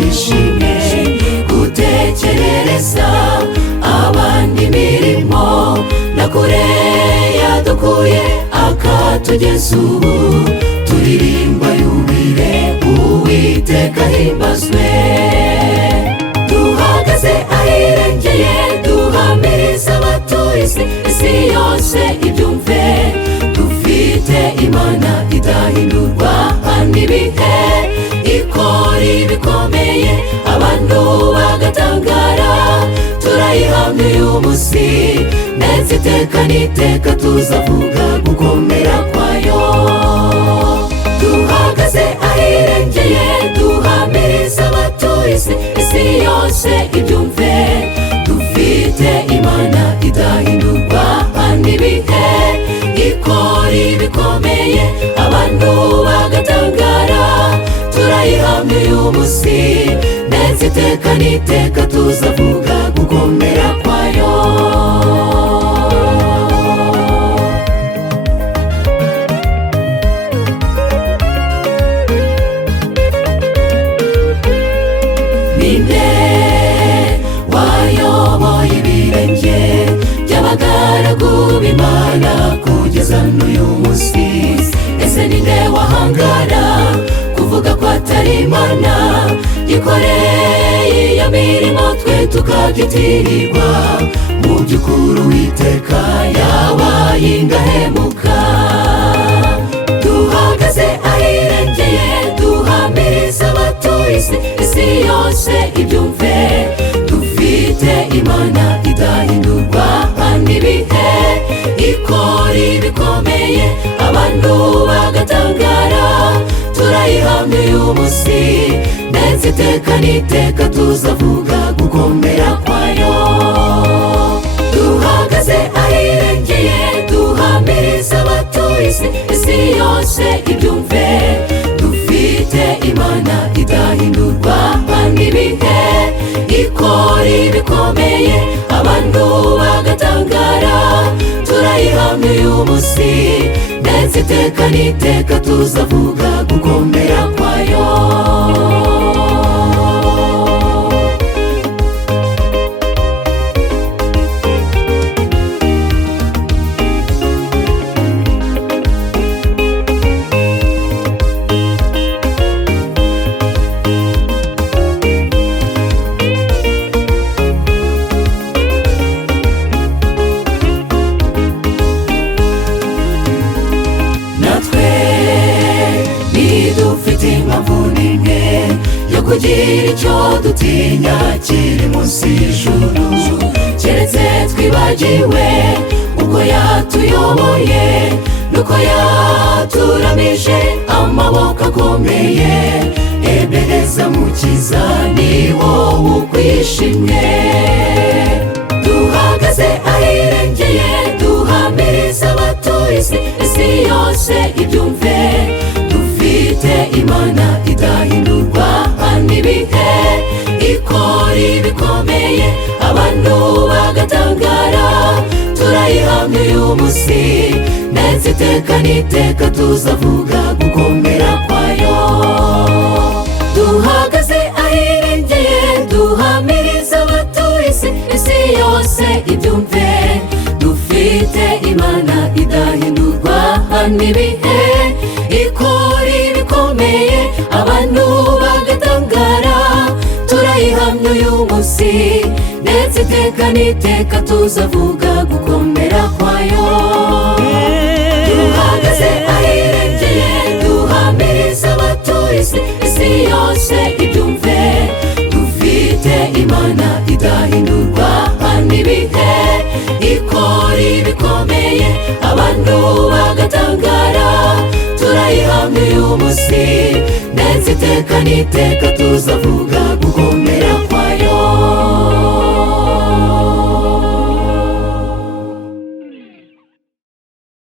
yishimye gutekerereza abandi imirimo na kure yadukuye akatugeza ubu. Turirimba yubile Uwiteka himbazwe, duhagaze ahirengeye duhamiriza abatuye isi yose ibyumve. Dufite Imana idahindurwa n'ibihe, ikora ibikomeye abantu bagatangara. Turayihamya uyu munsi ndetse iteka n'iteka tuzavuga gukomera kwayo. Duhagaze ahirengeye duhamiriza abatuye isi yose ibyumve. Dufite Imana idahindurwa n'ibihe, ikora ibikomeye abantu bagatangara. Turayihamya uyu munsi ndetse iteka n'iteka tuzavuga gukomera kwayo. Ninde wayoboye ibirenge by'abagaragu b'Imana kugeza n'uyu munsi? Ese ninde wahangara kuvuga ko atari Imana yikoreye iyo mirimo twe tukabyitirirwa? Mu by'ukuri Uwiteka yabaye indahemuka. Duhagaze ahirengeye duhamiriza abatuye isi yose ibyumve. Dufite Imana idahindurwa n'ibihe, ikora ibikomeye abantu bagatangara. Turayihamya uyu munsi ndetse iteka n'iteka tuzavuga gukomera kwayo. Duhagaze ahirengeye duhamiriza abatuye isi yose ibyumve. Dufite Imana idahindurwa n'ibihe, ikora ibikomeye abantu bagatangara. Turayihamya uyu munsi ndetse iteka n'iteka tuzavuga gukomera kwayo. Kugira icyo dutinya kiri munsi y'ijuru, keretse twibagiwe uko yatuyoboye nuko yaturamije amaboko akomeye. Ebeneza mukiza ni wowe ukwishimye. Duhagaze ahirengeye duhamiriza abatuye isi yose ibyumve. Dufite Imana idahindurwa n'ibihe, ikora ibikomeye abantu bagatangara. Turayihamya uyu munsi ndetse iteka n'iteka tuzavuga gukomera kwayo. Duhagaze ahirengeye duhamiriza abatuye isi yose ibyumve. Dufite Imana idahindurwa n'ibihe, ikora ibikomeye abantu bagatangara. Turayihamya uyu munsi ndetse iteka n'iteka tuzavuga gukomera kwayo. Duhagaze ahirengeye duhamiriza abatuye isi yose ibyumve. Dufite Imana idahindurwa n'ibihe, ikora ibikomeye abantu bagatangara. Turayihamya uyu munsi ndetse iteka n'iteka tuzavuga